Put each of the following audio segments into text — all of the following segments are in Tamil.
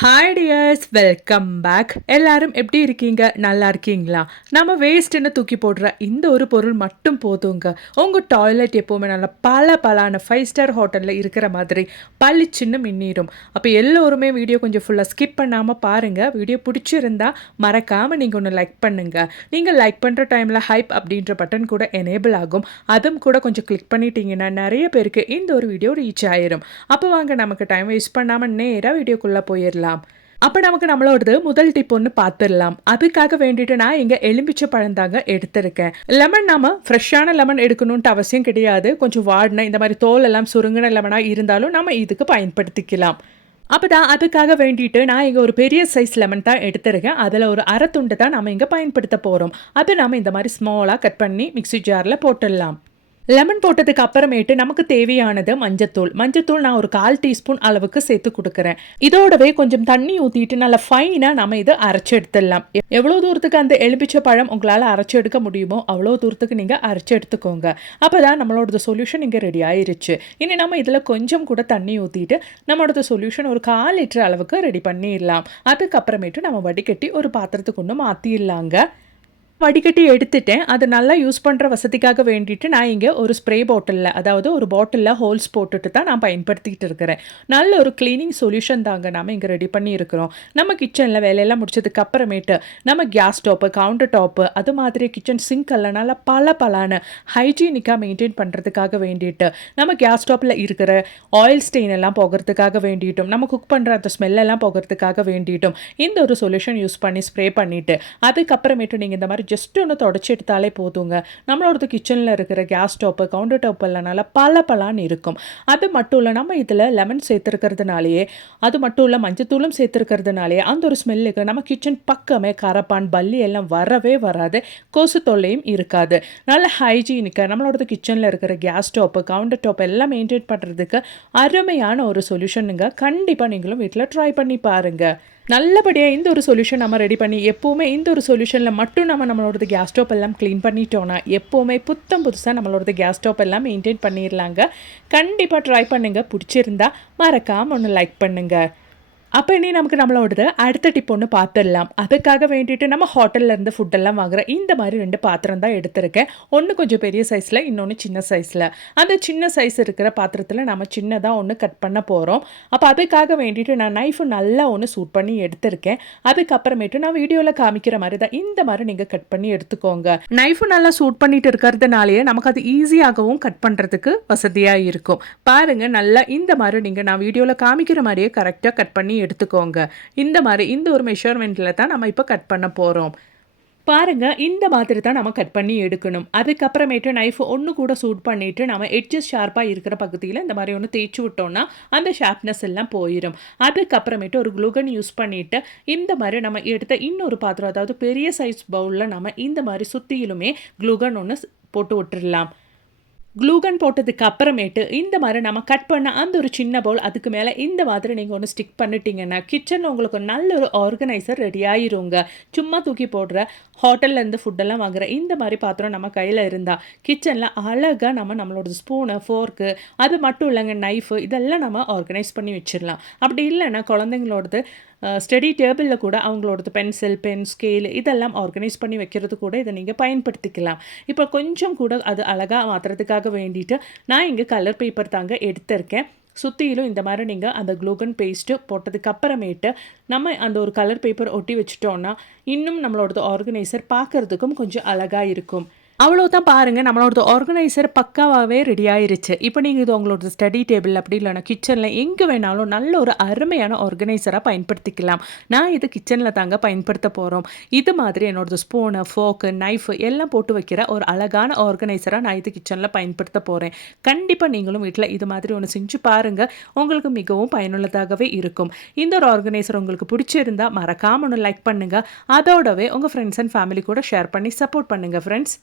ஹாய் டியர்ஸ் வெல்கம் பேக் எல்லாரும் எப்படி இருக்கீங்க? நல்லா இருக்கீங்களா? நம்ம வேஸ்ட்டுன்னு தூக்கி போடுற இந்த ஒரு பொருள் மட்டும் போதுங்க. உங்கள் டாய்லெட் எப்போவுமே நல்லா பல பலான ஃபைவ் ஸ்டார் ஹோட்டலில் இருக்கிற மாதிரி பளிச்சுன்னு மின்னிடும். அப்போ எல்லோருமே வீடியோ கொஞ்சம் ஃபுல்லாக ஸ்கிப் பண்ணாமல் பாருங்கள் வீடியோ பிடிச்சிருந்தா மறக்காமல் நீங்கள் ஒன்று லைக் பண்ணுங்கள் நீங்கள் லைக் பண்ணுற டைமில் ஹைப் அப்படின்ற பட்டன் கூட எனேபிள் ஆகும். அதுவும் கூட கொஞ்சம் கிளிக் பண்ணிட்டீங்கன்னா நிறைய பேருக்கு இந்த ஒரு வீடியோ ரீச் ஆயிரும். அப்போ வாங்க நமக்கு டைம் வேஸ்ட் பண்ணாமல் நேராக வீடியோக்குள்ளே போயிடலாம் அப்போ நமக்கு நம்மளோடது முதல் டிப் ஒன்று பார்த்துடலாம். அதுக்காக வேண்டிட்டு நான் இங்கே எலும்பிச்ச பழம் தாங்க எடுத்திருக்கேன். லெமன் நாம ஃப்ரெஷ்ஷான லெமன் எடுக்கணுன்ட்டு அவசியம் கிடையாது. கொஞ்சம் வாடின இந்த மாதிரி தோல் எல்லாம் சுருங்கின லெமனாக இருந்தாலும் நம்ம இதுக்கு பயன்படுத்திக்கலாம். அப்போ தான் அதுக்காக வேண்டிட்டு நான் இங்கே ஒரு பெரிய சைஸ் லெமன் தான் எடுத்திருக்கேன். அதில் ஒரு அரை துண்டு தான் நம்ம இங்கே பயன்படுத்த போகிறோம் அது நம்ம இந்த மாதிரி ஸ்மாலாக கட் பண்ணி மிக்ஸி ஜாரில் போட்டுடலாம். லெமன் போட்டதுக்கு அப்புறமேட்டு நமக்கு தேவையானது மஞ்சத்தூள். மஞ்சத்தூள் நான் ஒரு கால் டீஸ்பூன் அளவுக்கு சேர்த்து கொடுக்குறேன். இதோடவே கொஞ்சம் தண்ணி ஊற்றிட்டு நல்லா ஃபைனாக நம்ம இதை அரைச்சி எடுத்துடலாம். எவ்வளோ தூரத்துக்கு அந்த எலுமிச்சை பழம் உங்களால் அரைச்சி எடுக்க முடியுமோ அவ்வளோ தூரத்துக்கு நீங்கள் அரைச்சி எடுத்துக்கோங்க. அப்போ தான் நம்மளோட சொல்யூஷன் இங்கே ரெடி ஆயிருச்சு. இனி நம்ம இதில் கொஞ்சம் கூட தண்ணி ஊற்றிட்டு நம்மளோட சொல்யூஷன் ஒரு கால் லிட்டர் அளவுக்கு ரெடி பண்ணிடலாம். அதுக்கப்புறமேட்டு நம்ம வடிகட்டி ஒரு பாத்திரத்துக்கு ஒன்று மாற்றிடலாங்க வடிகட்டி எடுத்துட்டேன். அது நல்லா யூஸ் பண்ணுற வசதிக்காக வேண்டிட்டு நான் இங்கே ஒரு ஸ்ப்ரே பாட்டிலில் அதாவது ஒரு பாட்டிலில் ஹோல்ஸ் போட்டுட்டு தான் நான் பயன்படுத்திக்கிட்டு இருக்கிறேன். நல்ல ஒரு க்ளீனிங் சொல்யூஷன் தாங்க நாம் இங்கே ரெடி பண்ணி இருக்கிறோம். நம்ம கிச்சனில் வேலையெல்லாம் முடிச்சதுக்கு அப்புறமேட்டு நம்ம கேஸ் டாப்பு கவுண்டர் டாப்பு அது மாதிரி கிச்சன் சிங்க் எல்லாம் நல்லா பல பலான ஹைஜீனிக்காக மெயின்டைன் பண்ணுறதுக்காக வேண்டிட்டு நம்ம கேஸ் ஸ்டாப்பில் இருக்கிற ஆயில் ஸ்டெயின் எல்லாம் போகிறதுக்காக வேண்டிட்டும் நம்ம குக் பண்ணுற அந்த ஸ்மெல்லெல்லாம் போகிறதுக்காக வேண்டிட்டும் இந்த ஒரு சொல்யூஷன் யூஸ் பண்ணி ஸ்ப்ரே பண்ணிவிட்டு அதுக்கப்புறமேட்டு நீங்கள் இந்த மாதிரி ஜஸ்ட் ஒன்று தொடச்சி எடுத்தாலே போதுங்க. நம்மளோட கிச்சனில் இருக்கிற கேஸ் ஸ்டோப்பு கவுண்டர் டாப் இல்லைனால பல பலான்னு இருக்கும். அது மட்டும் இல்லை நம்ம இதில் லெமன் சேர்த்துருக்கிறதுனாலேயே அது மட்டும் இல்லை மஞ்சத்தூளும் சேர்த்துருக்கிறதுனாலே அந்த ஒரு ஸ்மெல்லுக்கு நம்ம கிச்சன் பக்கமே கரப்பான் பல்லி எல்லாம் வரவே வராது. கொசு தொல்லையும் இருக்காது. நல்ல ஹைஜீனிக்காக நம்மளோட கிச்சனில் இருக்கிற கேஸ் ஸ்டோப்பு கவுண்டர் டாப் எல்லாம் மெயின்டைன் பண்ணுறதுக்கு அருமையான ஒரு சொல்யூஷனுங்க கண்டிப்பாக நீங்களும் வீட்டில் ட்ரை பண்ணி பாருங்கள் நல்லபடியாக இந்த ஒரு சொல்யூஷன் நம்ம ரெடி பண்ணி எப்போவுமே இந்த ஒரு சொல்யூஷனில் மட்டும் நம்ம நம்மளோட கேஸ் ஸ்டோப் எல்லாம் க்ளீன் பண்ணிட்டோன்னா எப்போவுமே புத்தம் புதுசாக நம்மளோடது கேஸ் ஸ்டோப் எல்லாம் மெயின்டைன் பண்ணிடலாங்க கண்டிப்பாக ட்ரை பண்ணுங்கள் பிடிச்சிருந்தா மறக்காமல் ஒன்று லைக் பண்ணுங்கள் அப்போ இனி நமக்கு நம்மளோடது அடுத்த டிப் ஒன்று பார்த்துடலாம். அதுக்காக வேண்டிட்டு நம்ம ஹோட்டல்ல இருந்து ஃபுட்டெல்லாம் வாங்குற இந்த மாதிரி ரெண்டு பாத்திரம் தான் எடுத்திருக்கேன். ஒன்று கொஞ்சம் பெரிய சைஸில் இன்னொன்று சின்ன சைஸில் அந்த சின்ன சைஸ் இருக்கிற பாத்திரத்தில் நம்ம சின்னதாக ஒன்று கட் பண்ண போகிறோம் அப்போ அதுக்காக வேண்டிட்டு நான் நைஃபு நல்லா ஒன்று சூட் பண்ணி எடுத்திருக்கேன். அதுக்கப்புறமேட்டு நான் வீடியோவில் காமிக்கிற மாதிரி தான் இந்த மாதிரி நீங்கள் கட் பண்ணி எடுத்துக்கோங்க. நைஃபு நல்லா சூட் பண்ணிட்டு இருக்கிறதுனாலேயே நமக்கு அது ஈஸியாகவும் கட் பண்ணுறதுக்கு வசதியாக இருக்கும். பாருங்கள் நல்லா இந்த மாதிரி நீங்கள் நான் வீடியோவில் காமிக்கிற மாதிரியே கரெக்டாக கட் பண்ணி எடுத்துக்கோங்க. இந்த மாதிரி இந்த ஒரு மெஷர்மெண்ட்டில் தான் நம்ம இப்போ கட் பண்ண போகிறோம் பாருங்க இந்த மாதிரி தான் நம்ம கட் பண்ணி எடுக்கணும். அதுக்கப்புறமேட்டு நைஃப் ஒன்று கூட சூட் பண்ணிவிட்டு நம்ம எட்ஜஸ் ஷார்ப்பாக இருக்கிற பகுதியில் இந்த மாதிரி ஒன்று தேய்ச்சி விட்டோம்னா அந்த ஷார்ப்னஸ் எல்லாம் போயிடும் அதுக்கப்புறமேட்டு ஒரு குளுகன் யூஸ் பண்ணிவிட்டு இந்த மாதிரி நம்ம எடுத்த இன்னொரு பாத்திரம் அதாவது பெரிய சைஸ் பவுலில் நம்ம இந்த மாதிரி சுற்றியிலுமே குளுகன் ஒன்று போட்டு விட்டுடலாம் க்ளூகன் போட்டதுக்கு அப்புறமேட்டு இந்த மாதிரி நம்ம கட் பண்ண அந்த ஒரு சின்ன பவுல் அதுக்கு மேலே இந்த மாதிரி நீங்கள் ஒன்று ஸ்டிக் பண்ணிட்டீங்கன்னா கிச்சனில் உங்களுக்கு நல்ல ஒரு ஆர்கனைசர் ரெடி ஆயிருங்க. சும்மா தூக்கி போடுற ஹோட்டல்லேருந்து ஃபுட்டெல்லாம் வாங்குற இந்த மாதிரி பாத்திரம் நம்ம கையில் இருந்தால் கிச்சனில் அழகாக நம்ம நம்மளோட ஸ்பூனு ஃபோர்க்கு அது மட்டும் இல்லைங்க நைஃபு இதெல்லாம் நம்ம ஆர்கனைஸ் பண்ணி வச்சிடலாம். அப்படி இல்லைன்னா குழந்தைங்களோடது ஸ்டடி டேபிளில் கூட அவங்களோடது பென்சில் பென் ஸ்கேல் இதெல்லாம் ஆர்கனைஸ் பண்ணி வைக்கிறது கூட இதை நீங்கள் பயன்படுத்திக்கலாம். இப்போ கொஞ்சம் கூட அது அழகாக மாற்றுறதுக்காக வேண்டிட்டு நான் இங்கே கலர் பேப்பர் தாங்க எடுத்திருக்கேன். சுற்றிலும் இந்த மாதிரி நீங்கள் அந்த க்ளூகன் பேஸ்ட்டு போட்டதுக்கு அப்புறமேட்டு நம்ம அந்த ஒரு கலர் பேப்பர் ஒட்டி வச்சுட்டோன்னா இன்னும் நம்மளோடது ஆர்கனைசர் பார்க்கறதுக்கும் கொஞ்சம் அழகாக இருக்கும். அவ்வளோதான் பாருங்கள் நம்மளோட ஆர்கனைசர் பக்காவாகவே ரெடி ஆயிருச்சு. இப்போ நீங்கள் இது உங்களோட ஸ்டடி டேபிள் அப்படி இல்லைனா கிச்சனில் எங்கே வேணாலும் நல்ல ஒரு அருமையான ஆர்கனைசராக பயன்படுத்திக்கலாம். நான் இது கிச்சனில் தாங்க பயன்படுத்த போகிறோம் இது மாதிரி என்னோடய ஸ்பூனு ஃபோக்கு நைஃபு எல்லாம் போட்டு வைக்கிற ஒரு அழகான ஆர்கனைசராக நான் இது கிச்சனில் பயன்படுத்த போகிறேன் கண்டிப்பாக நீங்களும் வீட்டில் இது மாதிரி ஒன்று செஞ்சு பாருங்கள் உங்களுக்கு மிகவும் பயனுள்ளதாகவே இருக்கும். இந்த ஒரு ஆர்கனைசர் உங்களுக்கு பிடிச்சிருந்தா மறக்காம ஒன்று லைக் பண்ணுங்கள் அதோடவே உங்கள் ஃப்ரெண்ட்ஸ் அண்ட் ஃபேமிலி கூட ஷேர் பண்ணி சப்போர்ட் பண்ணுங்கள் ஃப்ரெண்ட்ஸ்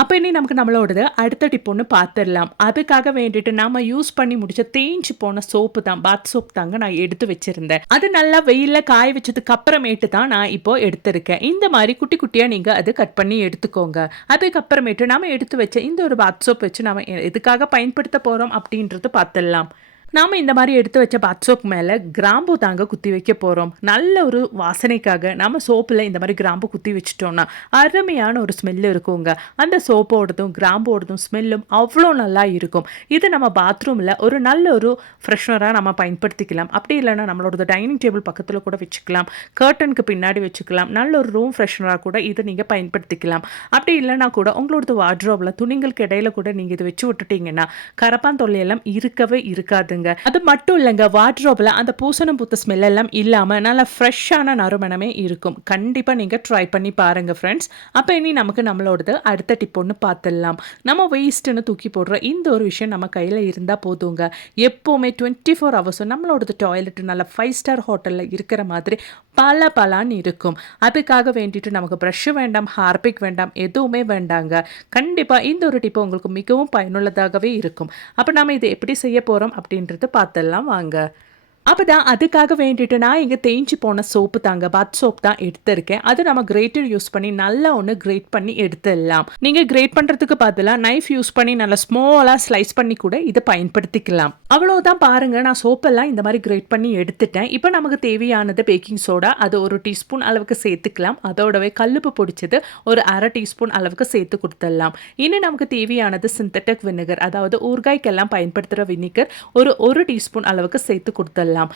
அப்போ இனி நமக்கு நம்மளோடது அடுத்த டிப் ஒன்று பார்த்துடலாம் அதுக்காக வேண்டிட்டு நாம யூஸ் பண்ணி முடிச்ச தேஞ்சு போன சோப்பு தான் பாத் சோப் தாங்க நான் எடுத்து வச்சிருந்தேன். அது நல்லா வெயிலில் காய வச்சதுக்கு அப்புறமேட்டு தான் நான் இப்போ எடுத்திருக்கேன். இந்த மாதிரி குட்டி குட்டியாக நீங்கள் அது கட் பண்ணி எடுத்துக்கோங்க. அதுக்கப்புறமேட்டு நாம எடுத்து வச்ச இந்த ஒரு பாத் சோப் வச்சு நாம எதுக்காக பயன்படுத்த போகிறோம் அப்படின்றது பார்த்துடலாம் நாம் இந்த மாதிரி எடுத்து வச்ச பாத் சோப் மேலே கிராம்பு தாங்க குத்தி வைக்க போகிறோம் நல்ல ஒரு வாசனைக்காக நம்ம சோப்பில் இந்த மாதிரி கிராம்பு குத்தி வச்சிட்டோம்னா அருமையான ஒரு ஸ்மெல் இருக்குங்க. அந்த சோப்போடதும் கிராம்போடதும் ஸ்மெல்லும் அவ்வளோ நல்லா இருக்கும். இது நம்ம பாத்ரூமில் ஒரு நல்ல ஒரு ஃப்ரெஷ்னராக நம்ம பயன்படுத்திக்கலாம். அப்படி இல்லைன்னா நம்மளோட டைனிங் டேபிள் பக்கத்தில் கூட வச்சுக்கலாம். கர்ட்டனுக்கு பின்னாடி வச்சுக்கலாம். நல்ல ஒரு ரூம் ஃப்ரெஷ்னராக கூட இதை நீங்கள் பயன்படுத்திக்கலாம். அப்படி இல்லைனா கூட உங்களோட வார்ட்ரோப்பில் துணிங்களுக்கு இடையில கூட நீங்கள் இதை வச்சு விட்டுட்டீங்கன்னா கரப்பான் தொல்லையெல்லாம் இருக்கவே இருக்காதுங்க. அது மட்டும் இல்லைங்க வாட்ரோப்ல அந்த பூசணம் பூத்த ஸ்மெல் எல்லாம் இல்லாமல் நல்லா ஃப்ரெஷ்ஷான நறுமணமே இருக்கும். கண்டிப்பாக நீங்கள் ட்ரை பண்ணி பாருங்க ஃப்ரெண்ட்ஸ் அப்போ இனி நமக்கு நம்மளோடது அடுத்த டிப் ஒன்று பார்த்துடலாம் நம்ம வேஸ்ட்டுன்னு தூக்கி போடுற இந்த ஒரு விஷயம் நம்ம கையில் இருந்தால் போதுங்க. எப்போவுமே டுவெண்ட்டி ஃபோர் ஹவர்ஸும் நம்மளோடது டாய்லெட் நல்ல ஃபைவ் ஸ்டார் ஹோட்டலில் இருக்கிற மாதிரி பல பலான்னு இருக்கும். அதுக்காக வேண்டிட்டு நமக்கு ப்ரஷ்ஷு வேண்டாம் ஹார்பிக் வேண்டாம் எதுவுமே வேண்டாங்க. கண்டிப்பாக இந்த ஒரு டிப்பு உங்களுக்கு மிகவும் பயனுள்ளதாகவே இருக்கும். அப்போ நம்ம இதை எப்படி செய்ய போகிறோம் அப்படின்றத பார்த்துடலாம் வாங்க. அப்போ தான் அதுக்காக வேண்டிட்டு நான் இங்கே தேஞ்சு போன சோப்பு தாங்க பத் சோப் தான் எடுத்திருக்கேன். அது நம்ம கிரேட்டர் யூஸ் பண்ணி நல்லா ஒன்று கிரேட் பண்ணி எடுத்துடலாம். நீங்கள் கிரேட் பண்ணுறதுக்கு பதிலாக நைஃப் யூஸ் பண்ணி நல்லா ஸ்மாலாக ஸ்லைஸ் பண்ணி கூட இதை பயன்படுத்திக்கலாம். அவ்வளோதான் பாருங்கள் நான் சோப்பெல்லாம் இந்த மாதிரி கிரேட் பண்ணி எடுத்துட்டேன். இப்போ நமக்கு தேவையானது பேக்கிங் சோடா அது ஒரு டீஸ்பூன் அளவுக்கு சேர்த்துக்கலாம். அதோடவே கல்லுப்பு பிடிச்சது ஒரு அரை டீஸ்பூன் அளவுக்கு சேர்த்து கொடுத்துடலாம். இன்னும் நமக்கு தேவையானது சிந்தட்டிக் வினிகர் அதாவது ஊறுகாய்க்கெல்லாம் பயன்படுத்துகிற வினிகர் ஒரு ஒரு டீஸ்பூன் அளவுக்கு சேர்த்து கொடுத்துடலாம். পারলাম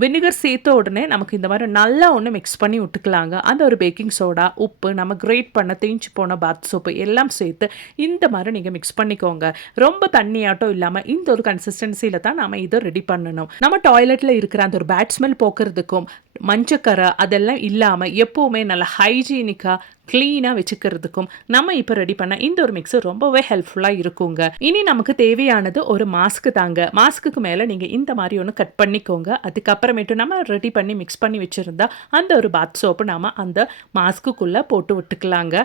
வினிகர் சேர்த்த உடனே நமக்கு இந்த மாதிரி நல்லா ஒன்று மிக்ஸ் பண்ணி விட்டுக்கலாங்க. அந்த ஒரு பேக்கிங் சோடா உப்பு நம்ம கிரேட் பண்ண தேஞ்சு போன பாத் சோப்பு எல்லாம் சேர்த்து இந்த மாதிரி நீங்கள் மிக்ஸ் பண்ணிக்கோங்க. ரொம்ப தண்ணியாட்டம் இல்லாமல் இந்த ஒரு கன்சிஸ்டன்சியில் தான் நம்ம இதை ரெடி பண்ணணும். நம்ம டாய்லெட்டில் இருக்கிற அந்த ஒரு பேட் ஸ்மெல் போக்குறதுக்கும் மஞ்சக்கரை அதெல்லாம் இல்லாமல் எப்போவுமே நல்லா ஹைஜீனிக்காக க்ளீனாக வச்சுக்கிறதுக்கும் நம்ம இப்போ ரெடி பண்ண இந்த ஒரு மிக்ஸு ரொம்பவே ஹெல்ப்ஃபுல்லாக இருக்குங்க. இனி நமக்கு தேவையானது ஒரு மாஸ்க்கு தாங்க. மாஸ்க்குக்கு மேலே நீங்கள் இந்த மாதிரி ஒன்று கட் பண்ணிக்கோங்க. அதுக்கப்புறம் அப்புறமேட்டு நம்ம ரெடி பண்ணி மிக்ஸ் பண்ணி வச்சுருந்தா அந்த ஒரு பாத் சோப்பு நாம் அந்த மாஸ்க்குள்ளே போட்டு விட்டுக்கலாங்க.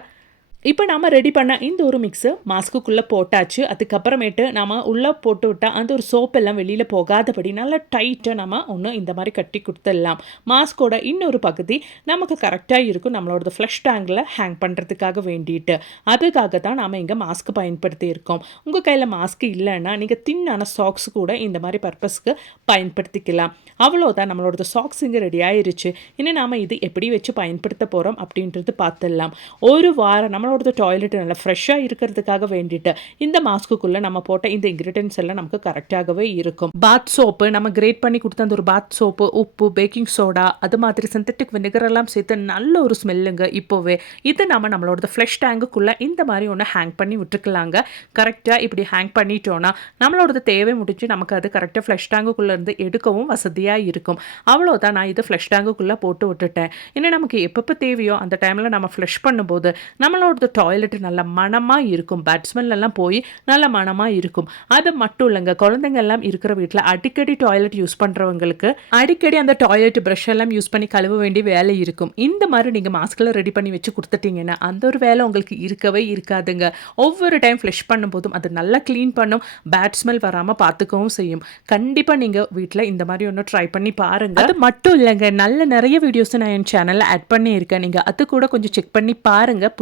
இப்போ நம்ம ரெடி பண்ண இந்த ஒரு மிக்ஸு மாஸ்க்குள்ளே போட்டாச்சு. அதுக்கப்புறமேட்டு நம்ம உள்ளே போட்டு விட்டால் அந்த ஒரு சோப்பெல்லாம் வெளியில் போகாதபடி நல்லா டைட்டாக நம்ம ஒன்று இந்த மாதிரி கட்டி கொடுத்துடலாம். மாஸ்கோட இன்னொரு பகுதி நமக்கு கரெக்டாக இருக்கும். நம்மளோட ஃப்ளஷ் டேங்கில் ஹேங் பண்ணுறதுக்காக வேண்டிட்டு. அதுக்காக தான் நாம் இங்கே மாஸ்க் பயன்படுத்தி இருக்கோம். உங்கள் கையில் மாஸ்க் இல்லைன்னா நீங்கள் தின்னான சாக்ஸ் கூட இந்த மாதிரி பர்பஸ்க்கு பயன்படுத்திக்கலாம். அவ்வளோதான் நம்மளோட சாக்ஸ் இங்கே ரெடி ஆயிருச்சு. இன்னும் நாம் இது எப்படி வச்சு பயன்படுத்த போகிறோம் அப்படின்றது பார்த்துடலாம். ஒரு வாரம் நம்மளோட நம்மளோடது டாய்லெட் நல்லா ஃப்ரெஷ்ஷாக இருக்கிறதுக்காக வேண்டிட்டு இந்த மாஸ்க்குள்ளே நம்ம போட்ட இந்த இன்க்ரீடியன்ஸ் எல்லாம் நமக்கு கரெக்டாகவே இருக்கும். பாத் சோப்பு நம்ம கிரேட் பண்ணி கொடுத்த அந்த ஒரு பாத் சோப்பு உப்பு பேக்கிங் சோடா அது மாதிரி சிந்தட்டிக் வினிகர் எல்லாம் சேர்த்து நல்ல ஒரு ஸ்மெல்லுங்க இப்போவே. இது நம்ம நம்மளோட ஃப்ளஷ் டேங்குக்குள்ளே இந்த மாதிரி ஒன்று ஹேங் பண்ணி விட்டுருக்கலாங்க கரெக்டாக இப்படி ஹேங் பண்ணிட்டோன்னா நம்மளோடது தேவை முடிஞ்சு நமக்கு அது கரெக்டாக ஃப்ளஷ் டேங்குக்குள்ளேருந்து எடுக்கவும் வசதியாக இருக்கும். அவ்வளோதான் நான் இது ஃப்ளஷ் டேங்குக்குள்ளே போட்டு விட்டுட்டேன். இன்னும் நமக்கு எப்பப்போ தேவையோ அந்த டைமில் நம்ம ஃப்ளஷ் பண்ணும்போது நம்மளோட அந்த டாய்லெட் நல்ல மனமாக இருக்கும். பேட்ஸ்மென்லாம் போய் நல்ல மனமாக இருக்கும். அது மட்டும் இல்லைங்க குழந்தைங்க எல்லாம் இருக்கிற வீட்டில் அடிக்கடி டாய்லெட் யூஸ் பண்ணுறவங்களுக்கு அடிக்கடி அந்த டாய்லெட் ப்ரஷ் எல்லாம் யூஸ் பண்ணி கழுவ வேண்டிய வேலை இருக்கும். இந்த மாதிரி நீங்கள் மாஸ்கில் ரெடி பண்ணி வச்சு கொடுத்துட்டீங்கன்னா அந்த ஒரு வேலை உங்களுக்கு இருக்கவே இருக்காதுங்க. ஒவ்வொரு டைம் ஃப்ளஷ் பண்ணும்போதும் அது நல்லா க்ளீன் பண்ணும் பேட் ஸ்மெல் வராமல் பார்த்துக்கவும் செய்யும். கண்டிப்பாக நீங்கள் வீட்டில் இந்த மாதிரி ஒன்று ட்ரை பண்ணி பாருங்கள் அது மட்டும் இல்லைங்க நல்ல நிறைய வீடியோஸ் நான் என் சேனலில் ஆட் பண்ணியிருக்கேன். நீங்கள் அது கூட கொஞ்சம் செக் பண்ணி பாருங்கள்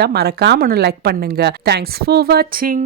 பிடிச்சிருந்தா மறக்காம ஒன்று லைக் பண்ணுங்க. தேங்க்ஸ் ஃபார் வாட்சிங்